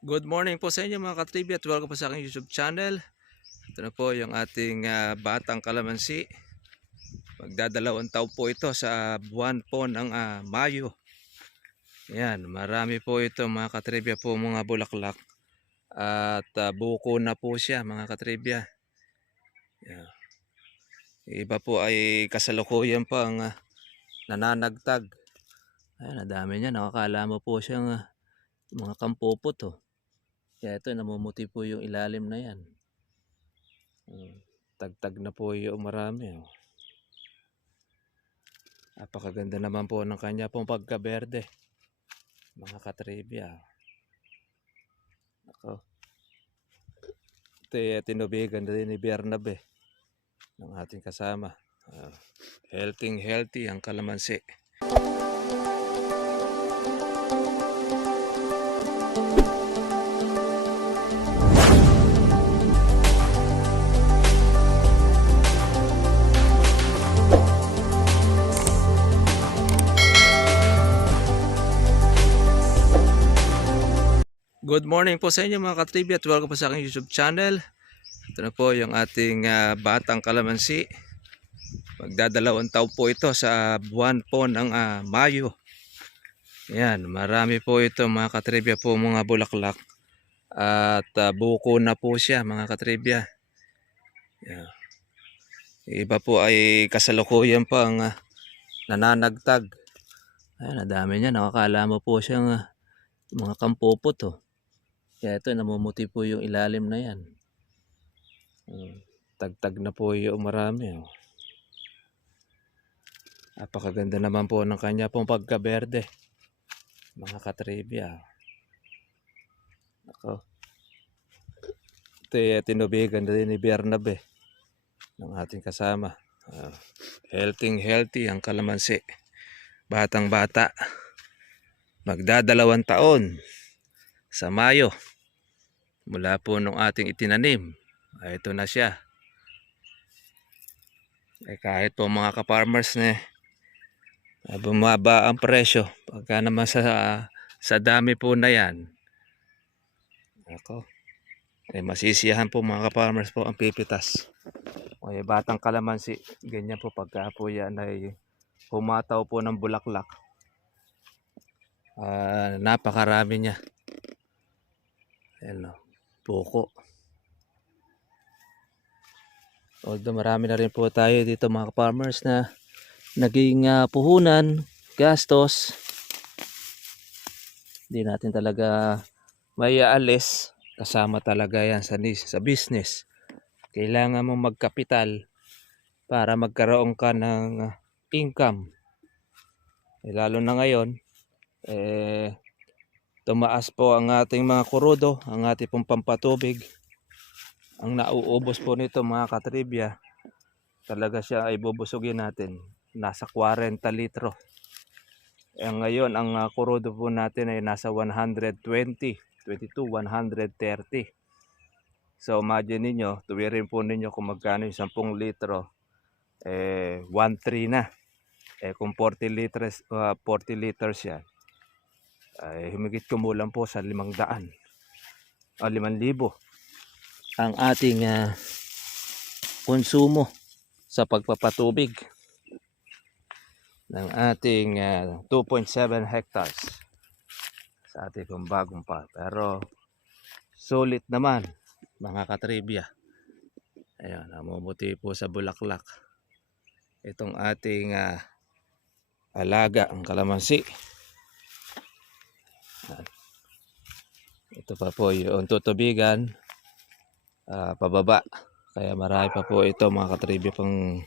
Good morning po sa inyo mga katribya at welcome po sa aking YouTube channel. Ito na po yung ating batang kalamansi. Magdadalawang taon po ito sa buwan po ng Mayo. Ayan, marami po ito mga katribya po mga bulaklak. At buko na po siya mga katribya. Ayan. Iba po ay kasalukuyan pang nananagtag. Ayan, nadami niya. Nakakala mo po siyang mga kampopot. Oh. Kaya ito, namumuti po yung ilalim na yan. Tagtag na po yung marami. Oh. Napakaganda naman po ng kanya pong pagkaberde. Mga katribya. Ako. Ito tinubigan na din ni Bernabe ng ating kasama. Healthy ang kalamansi. Good morning po sa inyo mga katribya at welcome po sa aking YouTube channel. Ito na po yung ating batang kalamansi. Magdadalawang taon po ito sa buwan po ng Mayo. Ayan, marami po ito mga katribya po mga bulaklak. At buko na po siya mga katribya. Ayan. Iba po ay kasalukuyan pang nananagtag. Ayan, nadami niya. Nakakala mo po siyang mga kampopot. Oh. Kaya ito, namumuti po yung ilalim na yan. Tagtag na po yung marami. Oh. Napakaganda naman po ng kanya pong pagkaberde. Mga katribya. Ako. Ito tinubigan na din ni Bernabe ng ating kasama. Healthy ang kalamansi. Batang bata. Magdadalawang taon sa Mayo. Mula po nung ating itinanim. Ito na siya. Kahit po mga ka-farmers na bumaba ang presyo. Pagka naman sa dami po na yan. Ako. Masisiyahan po mga ka-farmers po ang pipitas. Batang kalamansi. Ganyan po pagka po yan ay humataw po ng bulaklak. Napakarami niya. Ayan o. Buko. Although marami na rin po tayo dito mga farmers na naging puhunan, gastos. Hindi natin talaga may aalis. Kasama talaga yan sa business. Kailangan mo magkapital para magkaroon ka ng income. Lalo na ngayon, tumaas po ang ating mga kurudo, ang ating pong pampatubig. Ang nauubos po nito mga katribya, talaga siya ay bubusugin natin. Nasa 40 litro. Ngayon, ang kurudo po natin ay nasa 120, 22, 130. So imagine ninyo, tuwirin po ninyo kung magkano yung 10 litro. 1.3 na. Kung 40 liters yan, humigit kumulang po sa 500 o 5,000 ang ating konsumo sa pagpapatubig ng ating 2.7 hectares sa ating pong bagong pa. Pero sulit naman mga katribya. Ayan, namumuti po sa bulaklak itong ating alaga ang kalamansi. Ito pa po yung tutubigan pababa. Kaya marami pa po ito mga katribya pang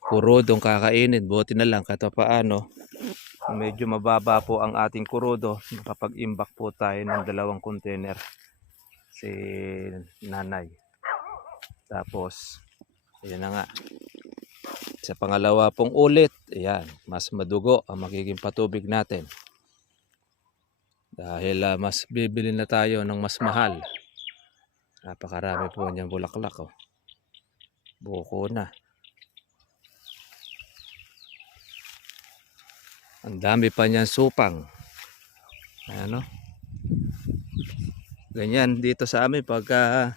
kurudong kakainin. Buti na lang kahit paano medyo mababa po ang ating kurudo. Nakapag-imbak po tayo ng 2 container si nanay. Tapos ayan na nga, sa pangalawa pong ulit, ayan, mas madugo ang magiging patubig natin. Dahil mas bibili na tayo ng mas mahal. Napakarami po niyang bulaklak. Oh. Buko na. Ang dami pa niyan supang. Ayan o. Ganyan dito sa amin pagka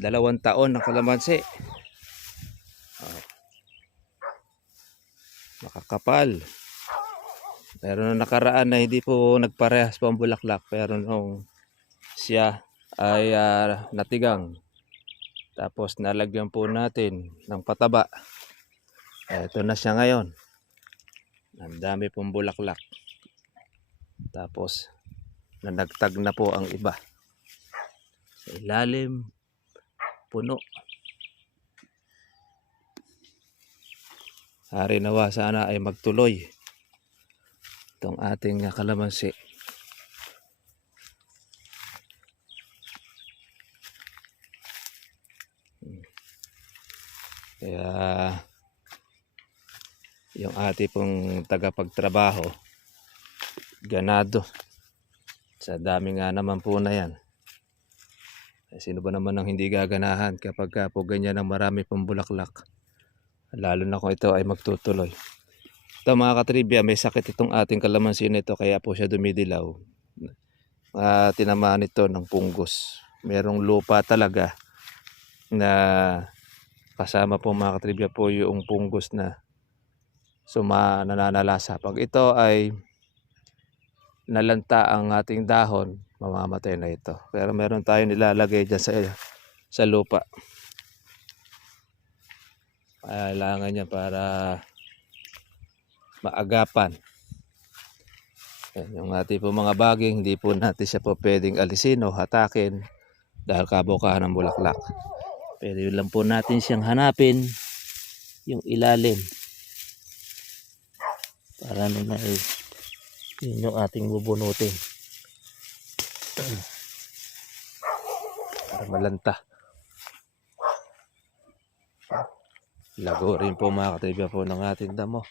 2 taon ng kalamansi. Oh, makakapal. Pero nung nakaraan na hindi po nagparehas po ang bulaklak. Pero nung siya ay natigang. Tapos nalagyan po natin ng pataba. Ito na siya ngayon. Ang dami pong bulaklak. Tapos nanagtag na po ang iba. Sa ilalim, puno. Hari nawa sana ay magtuloy itong ating kalamansi. Kaya yung ating pong tagapagtrabaho ganado sa dami nga naman po na yan. Sino ba naman ang hindi gaganahan kapag po ganyan ang marami pong bulaklak, lalo na kung ito ay magtutuloy. Ito mga katribya, may sakit itong ating kalamansi nito kaya po siya dumidilaw. Tinamaan ito ng punggos. Merong lupa talaga na kasama po mga katribya po yung punggos na nananalasa. Pag ito ay nalanta ang ating dahon, mamamatay na ito. Pero meron tayong nilalagay dyan sa lupa. Kailangan niya para maagapan. Yan, yung ating po mga baging, hindi po natin siya po pwedeng alisin o hatakin dahil kabukahan ng bulaklak. Pero yun lang po natin siyang hanapin yung ilalim. Para naman yun yung ating bubunutin. Para malanta. Lago rin po mga katribya po ng ating damo.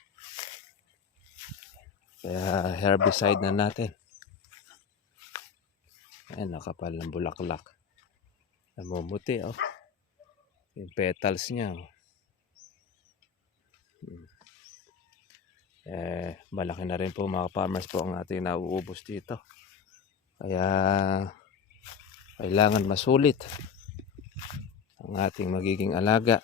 Kaya herbicide na natin. Ayan, nakapal ng bulaklak. Namumuti oh. Yung petals niya oh. Malaki na rin po mga farmers po ang ating nauubos dito. Kaya kailangan masulit ang ating magiging alaga.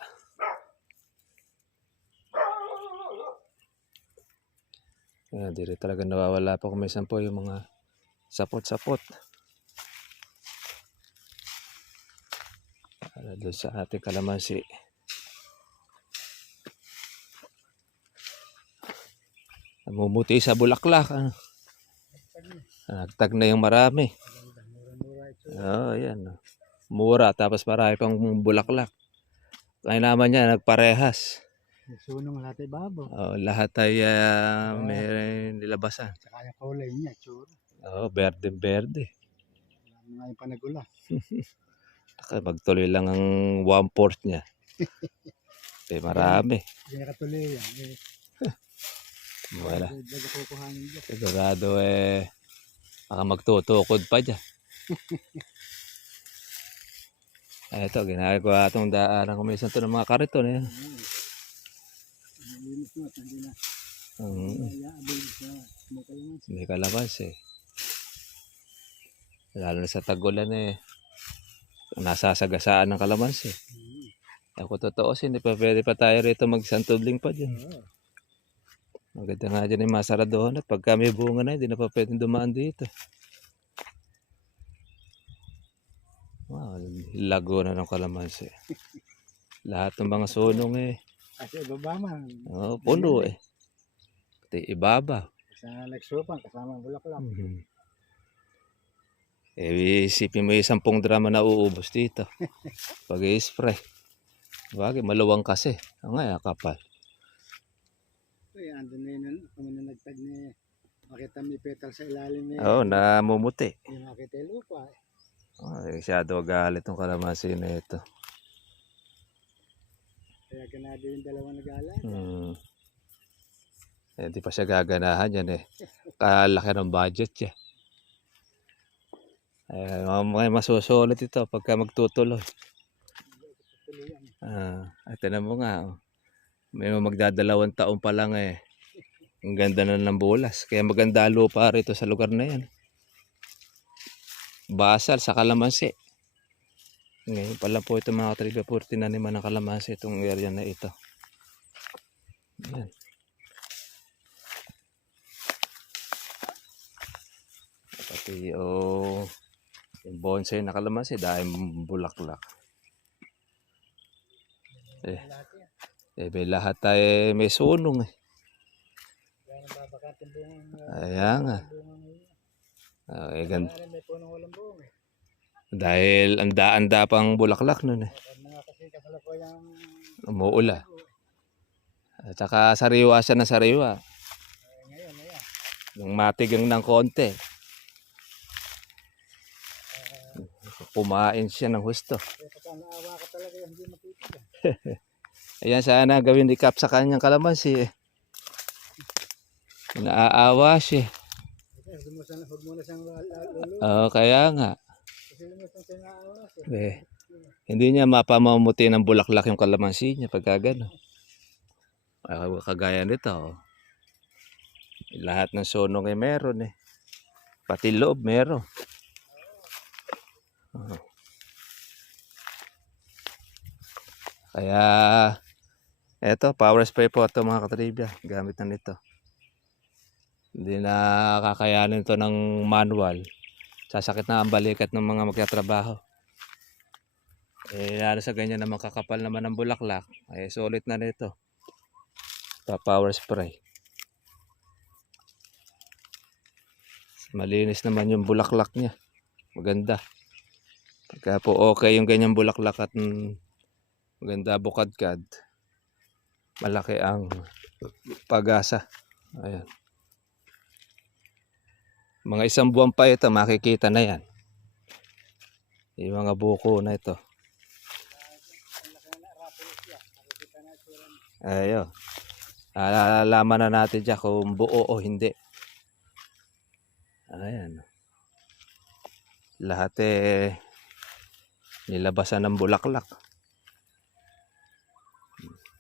Kaya di rin talaga nawawala po kung minsan po yung mga sapot-sapot. Doon sa ating kalamansi. Namumuti sa bulaklak. Nagtag na yung marami. Oh, yan. Mura tapos marami pang bulaklak. Kaya naman niya nagparehas. Sunong lahat ay babo. Oh, lahat ay may nilabasan. Saka yung kulay niya, tsura. Oh, berde-berde. Wala yung panagula. Magtuloy lang ang 1/4 niya. Marami. Hindi nakatuloy yan. Wala. Sigurado baka magtutukod pa dyan. Ito, ginagawa itong daan ng kumisan ito ng mga kariton. May kalamansi. Lalo na sa tagulan nasasagasaan ng kalamansi. Ako totoosin, hindi pa pwede pa tayo rito magsantudling pa dyan. Maganda nga dyan yung masaradohan at pagka may bunga na, hindi na pa pwedeng dumaan dito. Wow, lago na ng kalamansi. Lahat ng mga sunong Kasi ibaba man. Oh, puno Pati ibaba. Sa nagsupan, kasama ang bulaklak. Isipin mo yung 10 drama na uubos dito. Pag i-spray. Bagay, maluwang kasi. Ang kapal. Andun na yun, kung nagtag na makita may petal sa ilalim Oo, namumuti. Yung makita yung lupa Masyado galit ng kalamansi na ito. Kaya ganado yung dalawang nag-aalaga. Hindi pa siya gaganahan yan Kalaki ng budget siya. May masusulit ito pagka magtutuloy. Ito na mo nga. May magdadalawang taon pa lang Ang ganda na ng bulas. Kaya maganda lupa rito sa lugar na yan. basal sa kalamansi. Ngayon pala po ito mga katribya, po tinaniman ng kalamansi itong area na ito. Ayan. Pati yung bonsai na kalamansi dahil bulaklak. May lahat tayo may sunong eh. Yan ang babakatin bunga. Ayan nga. Bunga ngayon. Ganda. May punong walang bunga. Dahil anda-anda pang bulaklak nun eh. Mga kasi kasalukuyang Umuula. At saka sariwa siya na sariwa. ngayon, ayan. Yung matigang ng konti. Kumain siya ng husto. Kaya pagka naawa ka talaga hindi matitig. Ayan sana gawin ni Kap sa kanyang kalamansi eh. Naaawa siya. Huwag mo na siyang lulu. Oo, kaya nga. Kasi lumusang siya naawa siya. Hindi niya mapamamuti ng bulaklak yung kalamansi niya pagka gano'n. Kagaya nito. Oh. Lahat ng sunong ay meron eh. Pati loob meron. Oh. Kaya eto, power spray po ito mga katribya. Gamit na nito. Hindi na kakayanin ito ng manual. Sasakit na ang balikat ng mga magtatrabaho. Lalo sa ganyan naman kakapal naman ng bulaklak. Sulit na nito. Power spray. Malinis naman yung bulaklak niya. Maganda. Pagka po okay yung ganyang bulaklak at maganda bukadkad, malaki ang pag-asa. Ayan. Mga 1 buwan pa ito, makikita na yan. Yung mga buko na ito. Ayun. Alalaman na natin dyan kung buo o hindi. Ayan. Lahat nilabasan ng bulaklak.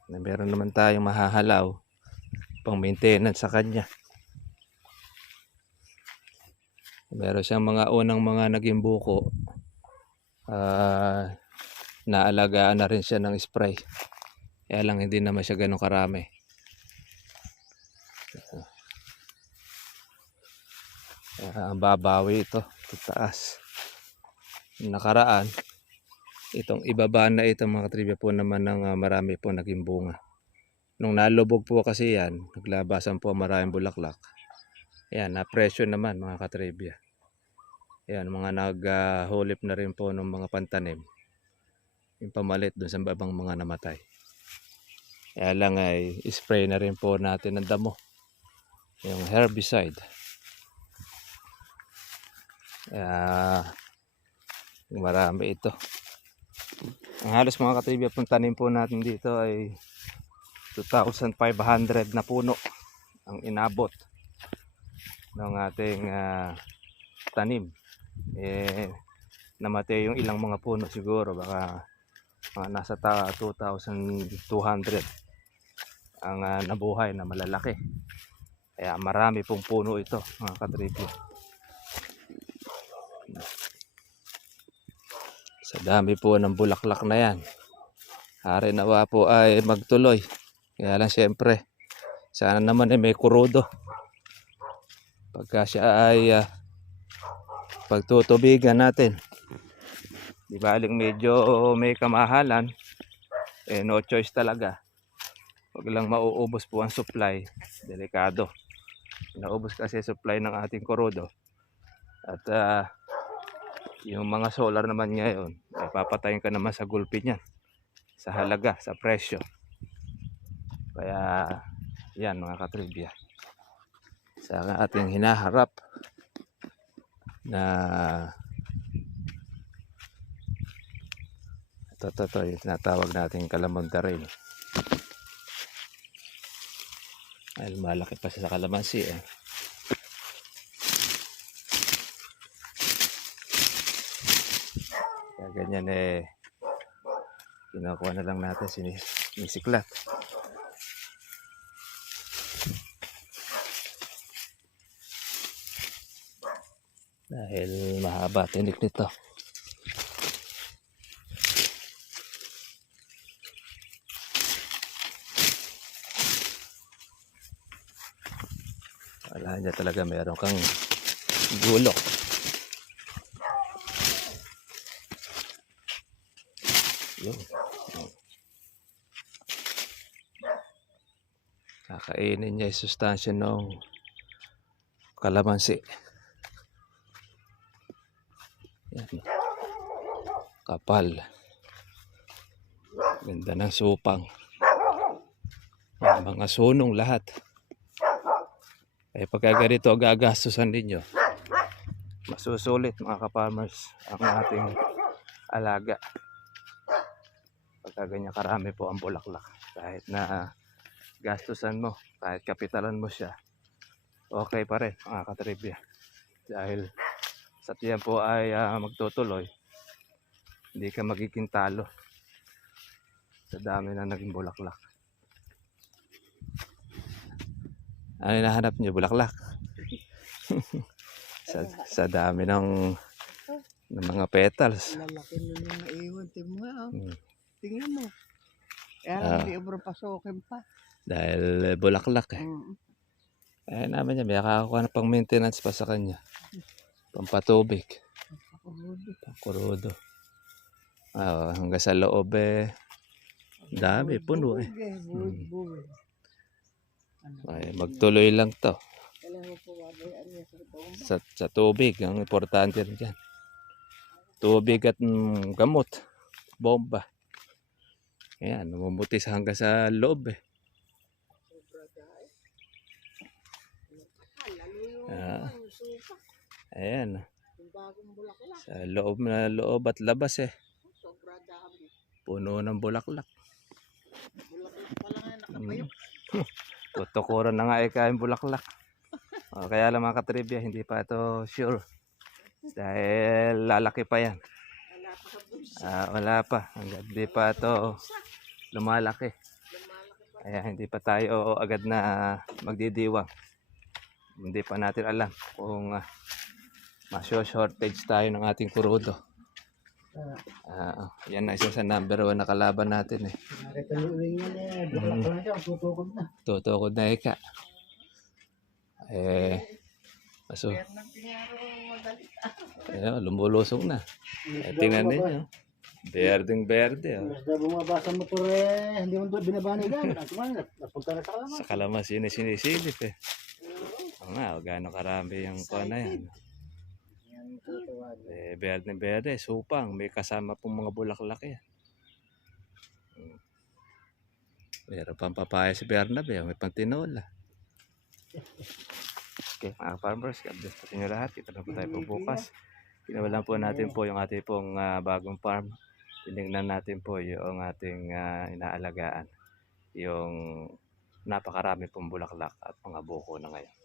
Meron naman tayong mahahalaw pang maintenance sa kanya. Meron siyang mga unang mga naging buko. Naalagaan na rin siya ng spray. Kaya lang hindi naman siya ganun karami. Ang babawi ito. Taas. Nakaraan. Itong ibaba na ito mga katribya po naman ng marami po naging bunga. Nung nalubog po kasi yan, naglabasan po maraming bulaklak. Ayan, na-pressure naman mga katribya. Ayan, mga naghulip na rin po ng mga pantanim. Yung pamalit dun sa babang mga namatay. Kaya lang ay spray na rin po natin ng damo. Yung herbicide. Marami ito. Ang halos mga katribya pong tanim po natin dito ay 2,500 na puno ang inabot ng ating tanim. Namatay yung ilang mga puno siguro, baka nasa 2,200 ang nabuhay na malalaki. Kaya marami pong puno ito mga katribya. Sa dami po ng bulaklak na yan, hari nawa po ay magtuloy. Kaya lang siyempre, sana naman ay may kurudo. Pagka siya ay pagtutubigan natin. Di baling medyo may kamahalan, no choice talaga. Pag lang mauubos po ang supply, delikado. Naubos kasi supply ng ating kurudo. At yung mga solar naman ngayon, ay papatayin ka naman sa gulpi niyan, sa halaga, sa presyo. Kaya yan mga katribya, sa ating hinaharap na ito yung tinatawag natin kalamansi. Ay, malaki pa siya sa kalamansi eh. Kaya ganyan kinukuha na lang natin, sinisiklat. Dahil mahaba Haba tinik nito. Wala niya talaga meron kang gulo. Yun. Kakainin niya yung sustansya ng kalamansi. Yan. Kapal. Ganda ng supang. Yan, mga sunong lahat. Eh pagka ganito gagastusan ninyo, masusulit mga ka-farmers ang ating alaga. Pagka ganyan karami po ang bulaklak. Kahit na gastusan mo, kahit kapitalan mo siya, okay pa rin mga katribya. Dahil sa tiyan po ay magtutuloy, hindi ka magiging talo sa dami na naging bulaklak. Ano hinahanap niyo? Bulaklak? sa dami ng mga petals. Lalaki na nung naiwan. Tingnan mo. Hmm. Tingnan mo. Kaya lang hindi obro pasokin pa. Dahil bulaklak eh. Eh naman niya, may kakakuha na pang maintenance pa sa kanya. Pampatubig. Pakurudo. Hanggang sa loob eh. Dami, puno eh. Ay, magtuloy lang to. Sa tubig, ang importante rin dyan. Tubig at gamot. Bomba. Ayan, namumutis hanggang sa loob eh. Ayan. Sa loob na loob at labas eh. Puno ng bulaklak. Tutukuran na nga kain bulaklak. Kaya lang mga katribya, hindi pa ito sure. Dahil lalaki pa yan. Wala pa. Hindi pa ito lumalaki. Kaya hindi pa tayo agad na magdidiwang. Hindi pa natin alam kung shortage tayo ng ating kurudo. Yan na isa sa number 1 na kalaban natin eh. Tutukod na ika. Lumulusog na. Tingnan ninyo. Berdeng berde. Basta bumaba sa motor eh, hindi mo binabanigan. Napunta na sa kalaman. Sa kalamansi na sinisilip eh. Gaano karami yung na yan. Berdeng berde, supang. May kasama pong mga bulaklak yan. Meron pang papaya si Bernabe. May pantinola. Okay, mga farmers, God bless po inyo lahat. Kita na po tayo po bukas. Pinawalan po natin po yung ating pong bagong farm. Tinignan natin po yung ating inaalagaan. Yung napakarami pong bulaklak at mga buko na ngayon.